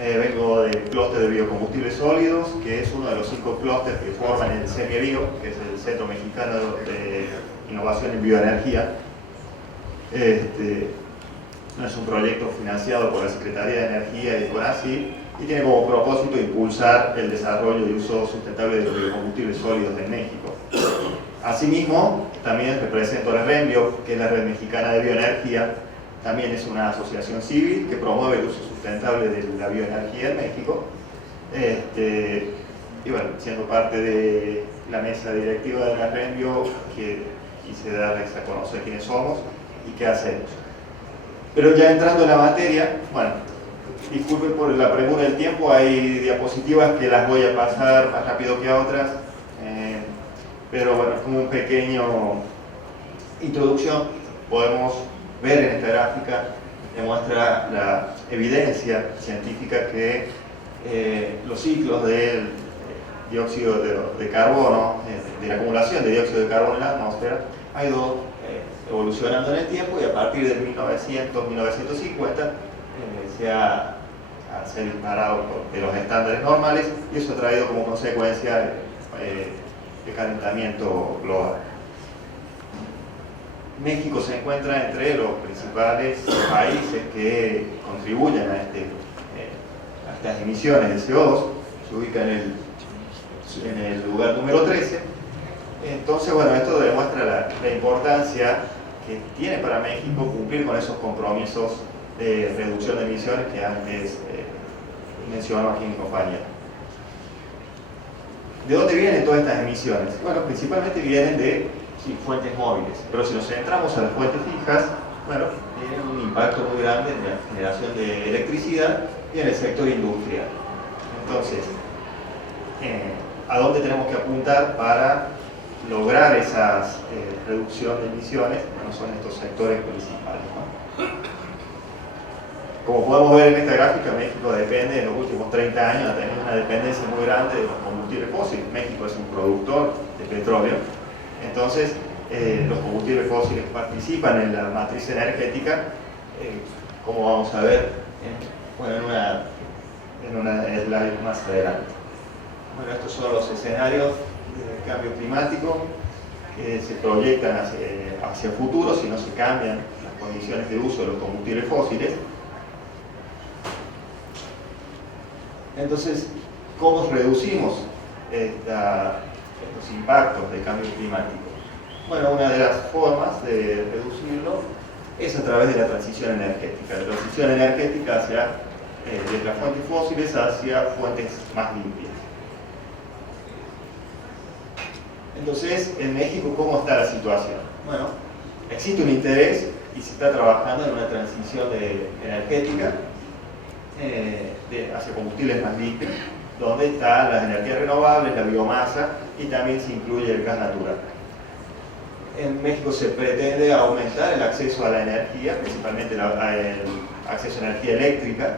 Vengo del clúster de biocombustibles sólidos, que es uno de los 5 clústeres que forman el CEMIEBio, que es el Centro Mexicano de Innovación en Bioenergía. No es un proyecto financiado por la Secretaría de Energía y CONACYT, y tiene como propósito impulsar el desarrollo y uso sustentable de los biocombustibles sólidos en México. Asimismo, también represento la RENBio, que es la Red Mexicana de Bioenergía. También es una asociación civil que promueve el uso sustentable de la bioenergía en México. Y bueno, siendo parte de la mesa directiva de la RENBio, que quise darles a conocer quiénes somos y qué hacemos. Pero ya entrando en la materia, bueno, disculpen por la premura del tiempo, hay diapositivas que las voy a pasar más rápido que a otras, pero bueno, como un pequeño introducción, podemos ver en esta gráfica, demuestra la evidencia científica que los ciclos del dióxido de carbono, de la acumulación de dióxido de carbono en la atmósfera, ha ido evolucionando en el tiempo, y a partir de 1900-1950 se ha disparado de los estándares normales, y eso ha traído como consecuencia el calentamiento global. México se encuentra entre los principales países que contribuyen a estas emisiones de CO2, se ubica en el lugar número 13. Entonces, bueno, esto demuestra la importancia que tiene para México cumplir con esos compromisos de reducción de emisiones que antes mencionó aquí mi compañero. ¿De dónde vienen todas estas emisiones? Bueno, principalmente vienen de fuentes móviles, pero si nos centramos a las fuentes fijas, bueno, tienen un impacto muy grande en la generación de electricidad y en el sector industrial. Entonces, ¿a dónde tenemos que apuntar para lograr esa reducción de emisiones? Bueno, son estos sectores principales, ¿no? Como podemos ver en esta gráfica, México depende, en los últimos 30 años, ha tenido una dependencia muy grande de los combustibles fósiles. México es un productor de petróleo, entonces los combustibles fósiles participan en la matriz energética, como vamos a ver en una slide más adelante. Bueno, estos son los escenarios de cambio climático que se proyectan hacia futuro si no se cambian las condiciones de uso de los combustibles fósiles. Entonces, ¿cómo reducimos estos impactos del cambio climático? Bueno, una de las formas de reducirlo es a través de la transición energética. La transición energética desde las fuentes fósiles hacia fuentes más limpias. Entonces, en México, ¿cómo está la situación? Bueno, existe un interés y se está trabajando en una transición energética hacia combustibles más limpios, donde están las energías renovables, la biomasa, y también se incluye el gas natural. En México se pretende aumentar el acceso a la energía, principalmente el acceso a energía eléctrica,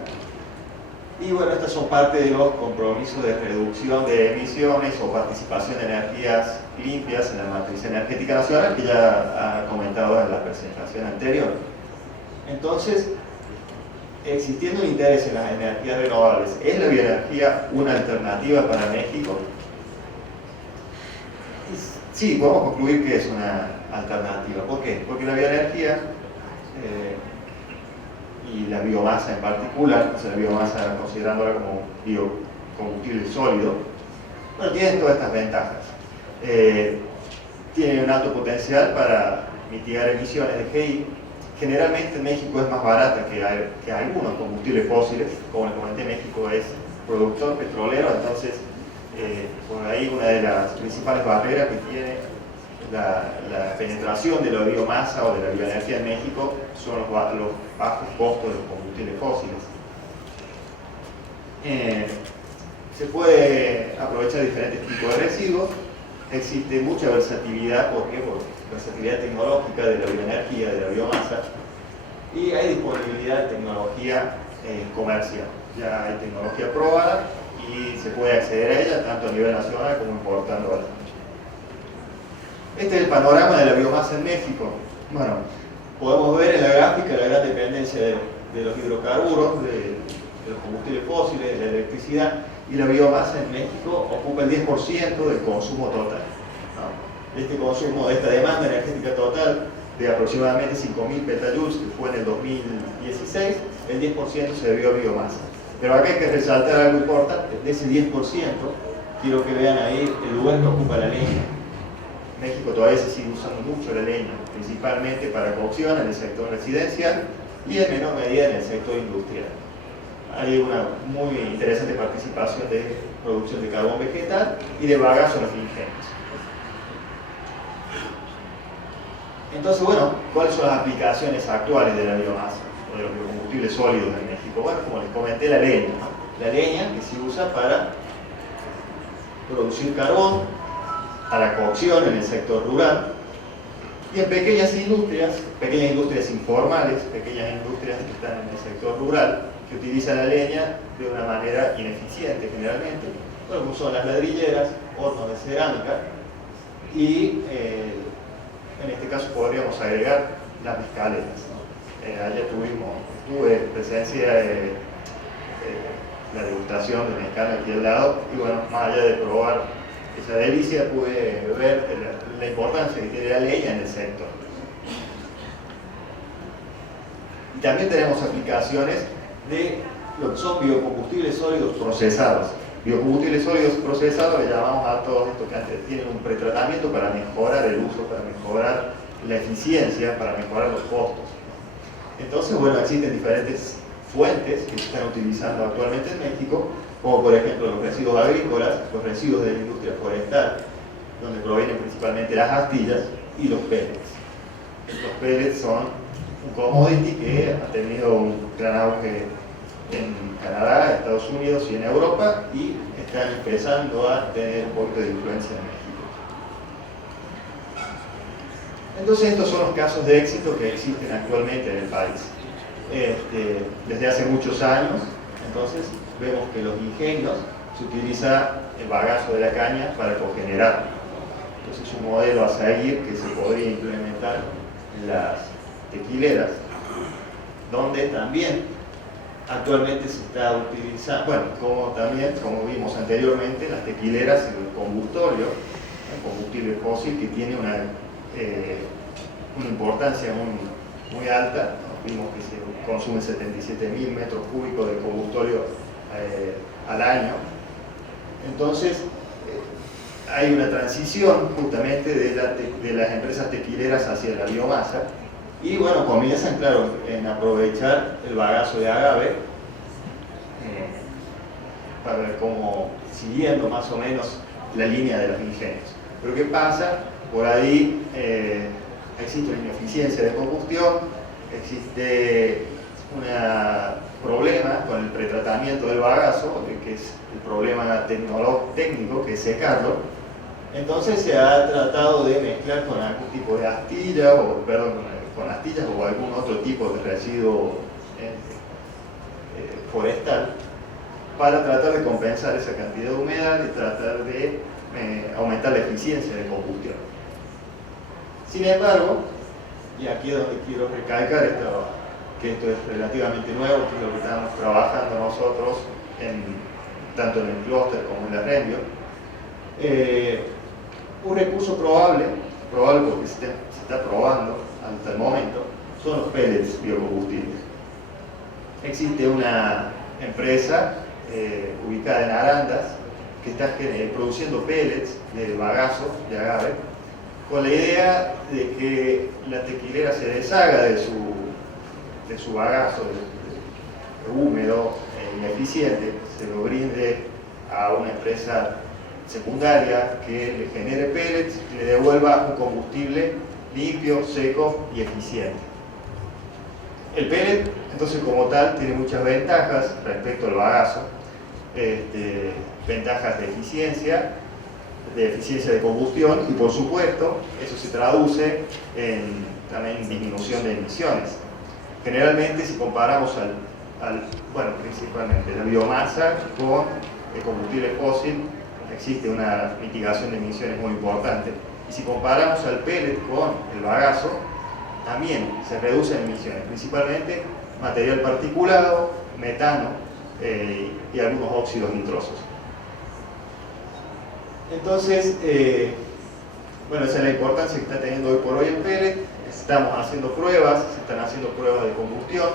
y bueno, estas son parte de los compromisos de reducción de emisiones o participación de energías limpias en la matriz energética nacional, que ya ha comentado en la presentación anterior. Entonces, existiendo un interés en las energías renovables, ¿es la bioenergía una alternativa para México? Sí, podemos concluir que es una alternativa. ¿Por qué? Porque la bioenergía y la biomasa en particular, o sea, la biomasa considerándola como biocombustible sólido, bueno, tienen todas estas ventajas. Tienen un alto potencial para mitigar emisiones de GI. Generalmente en México es más barata que algunos combustibles fósiles. Como les comenté, México es productor petrolero, entonces por ahí una de las principales barreras que tiene la penetración de la biomasa o de la bioenergía en México son los bajos costos de los combustibles fósiles. Se puede aprovechar diferentes tipos de residuos. Existe mucha versatilidad, ¿por qué? Por versatilidad tecnológica de la bioenergía, de la biomasa, y hay disponibilidad de tecnología comercial. Ya hay tecnología probada y se puede acceder a ella tanto a nivel nacional como importando. Este es el panorama de la biomasa en México. Bueno, podemos ver en la gráfica la gran dependencia de los hidrocarburos, de los combustibles fósiles, de la electricidad, y la biomasa en México ocupa el 10% del consumo total, ¿no? Este consumo, esta demanda energética total de aproximadamente 5.000 petajoules, que fue en el 2016, el 10% se debió a biomasa. Pero acá hay que resaltar algo importante: de ese 10%, quiero que vean ahí el lugar que ocupa la leña. México todavía se sigue usando mucho la leña, principalmente para cocción en el sector residencial y en menor medida en el sector industrial. Hay una muy interesante participación de producción de carbón vegetal y de bagazo en los ingenios. Entonces, bueno, ¿cuáles son las aplicaciones actuales de la biomasa o de los biocombustibles sólidos en México? Bueno, como les comenté, la leña, ¿no? La leña que se usa para producir carbón, para cocción en el sector rural, y en pequeñas industrias informales, pequeñas industrias que están en el sector rural, que utilizan la leña de una manera ineficiente generalmente, bueno, como son las ladrilleras, hornos de cerámica, y en este caso podríamos agregar las mezcaleras, ¿no? Ayer tuve presencia de la degustación de mezcal aquí al lado, y bueno, más allá de probar esa delicia, pude ver la importancia que tiene la leña en el sector. Y también tenemos aplicaciones de lo que son biocombustibles sólidos procesados. Biocombustibles sólidos procesados le llamamos a todos estos que antes tienen un pretratamiento para mejorar el uso, para mejorar la eficiencia, para mejorar los costos. Entonces, bueno, existen diferentes fuentes que se están utilizando actualmente en México, como por ejemplo los residuos agrícolas, los residuos de la industria forestal, donde provienen principalmente las astillas, y los pellets. Los pellets son un commodity que ha tenido un gran auge en Canadá, Estados Unidos y en Europa, y están empezando a tener un poquito de influencia en México. Entonces, estos son los casos de éxito que existen actualmente en el país. Desde hace muchos años, entonces, vemos que en los ingenios se utiliza el bagazo de la caña para cogenerar. Entonces, es un modelo a seguir que se podría implementar en las tequileras, donde también actualmente se está utilizando, bueno, como vimos anteriormente, las tequileras, el combustorio, el combustible fósil, que tiene una importancia muy alta, ¿no? Vimos que se consume 77.000 metros cúbicos de combustorio al año. Entonces, hay una transición justamente de las empresas tequileras hacia la biomasa, y bueno, comienzan, claro, en aprovechar el bagazo de agave, para ver cómo, siguiendo más o menos la línea de los ingenios. Pero ¿qué pasa? Por ahí existe una ineficiencia de combustión, existe un problema con el pretratamiento del bagazo, que es el problema técnico, que es secarlo. Entonces se ha tratado de mezclar con algún tipo de astilla, con astillas o algún otro tipo de residuo forestal, para tratar de compensar esa cantidad de humedad y tratar de aumentar la eficiencia de combustión. Sin embargo, y aquí es donde quiero recalcar que esto es relativamente nuevo, que es lo que estamos trabajando nosotros tanto en el clúster como en la Renvio, un recurso probable porque se está probando hasta el momento, son los pellets biocombustibles. Existe una empresa ubicada en Arandas que está produciendo pellets de bagazo de agave, con la idea de que la tequilera se deshaga de su bagazo húmedo e ineficiente, se lo brinde a una empresa secundaria que le genere pellets y le devuelva un combustible limpio, seco y eficiente. El pellet, entonces, como tal, tiene muchas ventajas respecto al bagazo, ventajas de eficiencia de combustión, y por supuesto eso se traduce también en disminución de emisiones. Generalmente, si comparamos principalmente la biomasa con el combustible fósil, existe una mitigación de emisiones muy importante. Y si comparamos al pellet con el bagazo, también se reducen emisiones, principalmente material particulado, metano, y algunos óxidos nitrosos. Entonces, bueno, esa es la importancia que está teniendo hoy por hoy el pellet. Estamos haciendo pruebas, se están haciendo pruebas de combustión,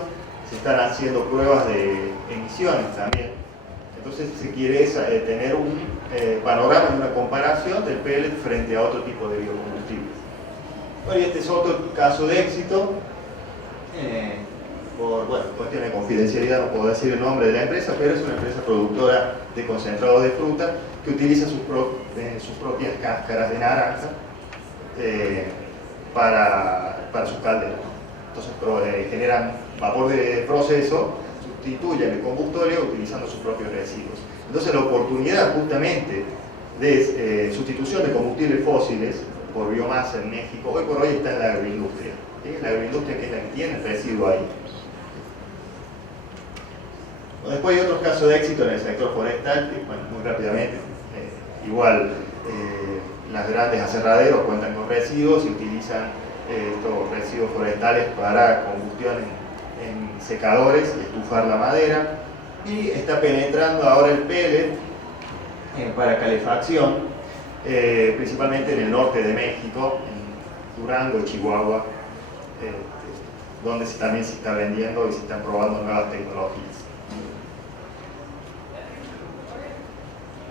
se están haciendo pruebas de emisiones también. Entonces se quiere tener un panorama y una comparación del pellet frente a otro tipo de biocombustibles. Bueno, y este es otro caso de éxito. Por cuestiones de confidencialidad no puedo decir el nombre de la empresa, pero es una empresa productora de concentrados de fruta que utiliza sus propias cáscaras de naranja para sus calderas. Entonces generan vapor de proceso, sustituyen el combustible utilizando sus propios residuos. Entonces la oportunidad justamente de sustitución de combustibles fósiles por biomasa en México, hoy por hoy está en la agroindustria. ¿Sí? La agroindustria que es la que tiene el residuo ahí. Después hay otros casos de éxito en el sector forestal, que, bueno, muy rápidamente, igual las grandes aserraderos cuentan con residuos y utilizan estos residuos forestales para combustión en secadores y estufar la madera, y está penetrando ahora el pellet para calefacción, principalmente en el norte de México, en Durango y Chihuahua, donde también se está vendiendo y se están probando nuevas tecnologías.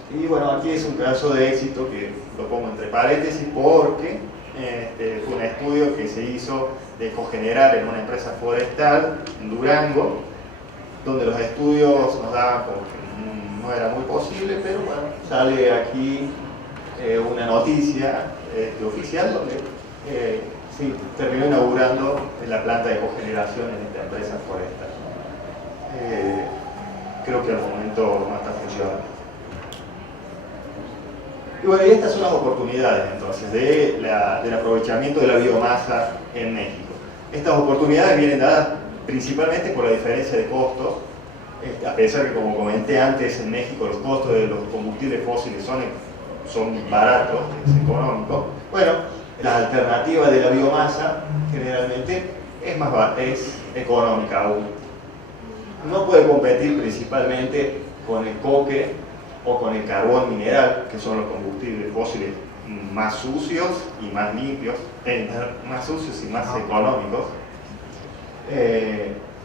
Y bueno, aquí es un caso de éxito que lo pongo entre paréntesis porque fue un estudio que se hizo de cogenerar en una empresa forestal en Durango, donde los estudios nos daban como que no era muy posible, pero bueno, sale aquí una noticia oficial donde sí, terminó inaugurando la planta de cogeneración en esta empresa forestal. Creo que al momento no está funcionando. Y bueno, y estas son las oportunidades entonces del aprovechamiento de la biomasa en México. Estas oportunidades vienen dadas principalmente por la diferencia de costos, a pesar que, como comenté antes, en México los costos de los combustibles fósiles son baratos, es económico. Bueno, la alternativa de la biomasa generalmente es económica aún. No puede competir principalmente con el coque o con el carbón mineral, que son los combustibles fósiles más sucios y más limpios, más sucios y más económicos,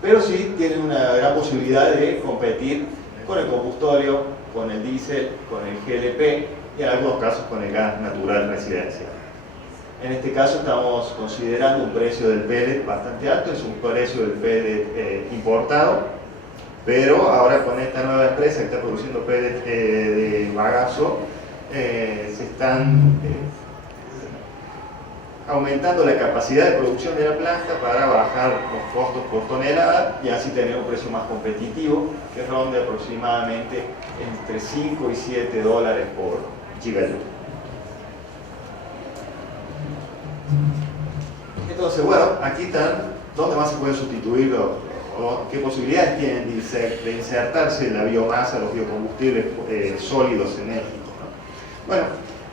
pero sí tienen una gran posibilidad de competir con el combustorio, con el diésel, con el GLP y en algunos casos con el gas natural residencial. En este caso estamos considerando un precio del pellet bastante alto, es un precio del pellet importado, pero ahora con esta nueva empresa que está produciendo pellet de bagazo, se están aumentando la capacidad de producción de la planta para bajar los costos por tonelada y así tener un precio más competitivo que ronde aproximadamente entre 5 y 7 dólares por gigajoule. Entonces, bueno, aquí están dónde más se puede sustituir o qué posibilidades tienen de insertarse la biomasa, los biocombustibles sólidos en México, ¿no? Bueno,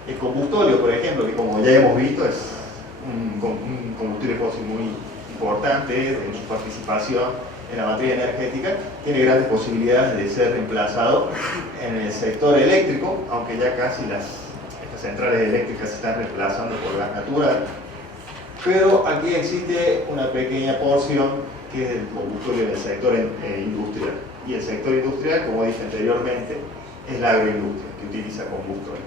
el combustóleo, por ejemplo, que como ya hemos visto es un combustible fósil muy importante en su participación en la materia energética, tiene grandes posibilidades de ser reemplazado en el sector eléctrico, aunque ya casi estas centrales eléctricas se están reemplazando por gas natural, pero aquí existe una pequeña porción que es el combustible del sector industrial. Y el sector industrial, como dije anteriormente, es la agroindustria, que utiliza combustible.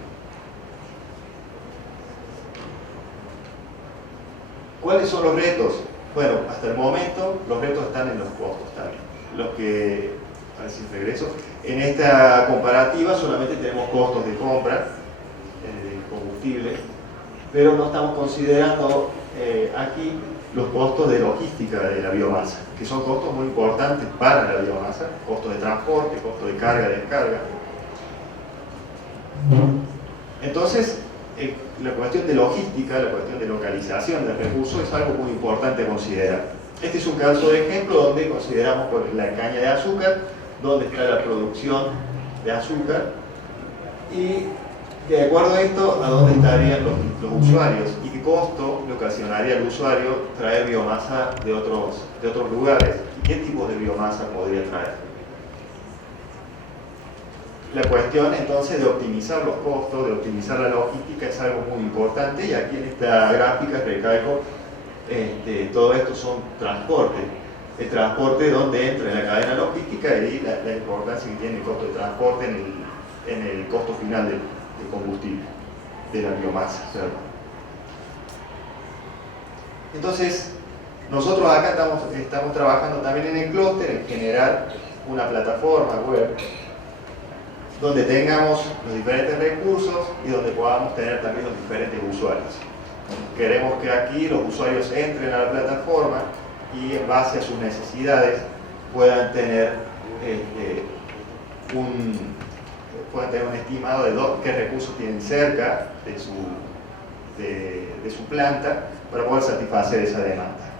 ¿Cuáles son los retos? Bueno, hasta el momento los retos están en los costos también. Los que, a ver si regreso, en esta comparativa solamente tenemos costos de compra de combustible, pero no estamos considerando aquí los costos de logística de la biomasa, que son costos muy importantes para la biomasa, costos de transporte, costos de carga, descarga. Entonces, la cuestión de logística, la cuestión de localización del recurso es algo muy importante a considerar. Este es un caso de ejemplo donde consideramos la caña de azúcar, donde está la producción de azúcar, y de acuerdo a esto, ¿a dónde estarían los usuarios? ¿Y qué costo le ocasionaría al usuario traer biomasa de otros lugares? ¿Y qué tipo de biomasa podría traer? la cuestión entonces de optimizar los costos, de optimizar la logística es algo muy importante, y aquí en esta gráfica recalco todo esto son transporte. El transporte donde entra en la cadena logística y la importancia que tiene el costo de transporte en el costo final del combustible, de la biomasa, ¿cierto? Entonces, nosotros acá estamos trabajando también en el clúster en generar una plataforma web donde tengamos los diferentes recursos y donde podamos tener también los diferentes usuarios. Queremos que aquí los usuarios entren a la plataforma y en base a sus necesidades puedan tener un estimado de qué recursos tienen cerca de su planta para poder satisfacer esa demanda.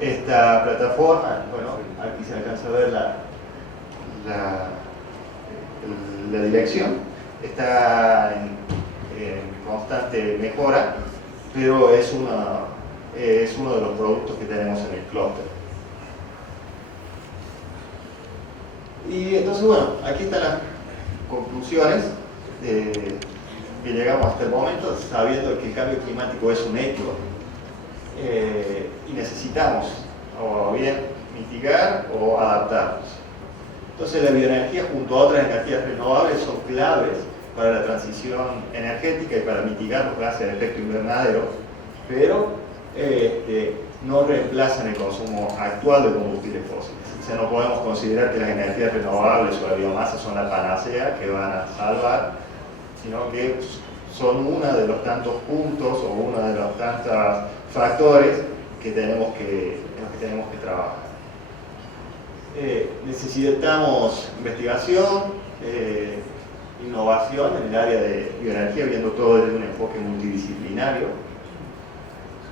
Esta plataforma, bueno, aquí se alcanza a ver la dirección, está en constante mejora, pero es uno de los productos que tenemos en el clúster. Y entonces, bueno, aquí están las conclusiones que llegamos hasta el momento, sabiendo que el cambio climático es un hecho y necesitamos o bien mitigar o adaptarnos. Entonces la bioenergía junto a otras energías renovables son claves para la transición energética y para mitigar los gases de efecto invernadero, pero no reemplazan el consumo actual de combustibles fósiles. O sea, no podemos considerar que las energías renovables o la biomasa son la panacea que van a salvar, sino que son uno de los tantos puntos o uno de los tantos factores que en los que tenemos que trabajar. Necesitamos investigación, innovación en el área de bioenergía, viendo todo desde un enfoque multidisciplinario.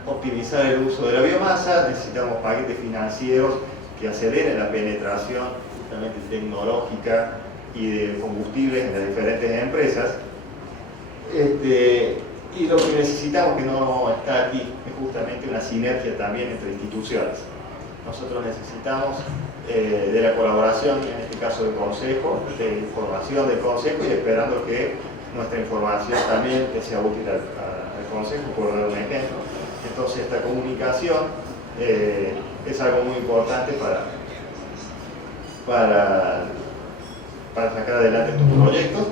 Optimizar el uso de la biomasa, necesitamos paquetes financieros que aceleren la penetración justamente tecnológica y de combustibles en las diferentes empresas. Y lo que necesitamos, que no está aquí, es justamente una sinergia también entre instituciones. Nosotros necesitamos de la colaboración, en este caso del Consejo, de información del Consejo, y esperando que nuestra información también sea útil al Consejo, por dar un ejemplo. Entonces esta comunicación es algo muy importante para sacar adelante estos proyectos,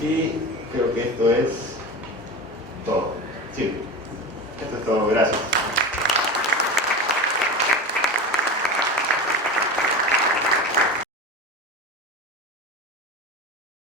y creo que esto es todo. Sí, esto es todo, gracias.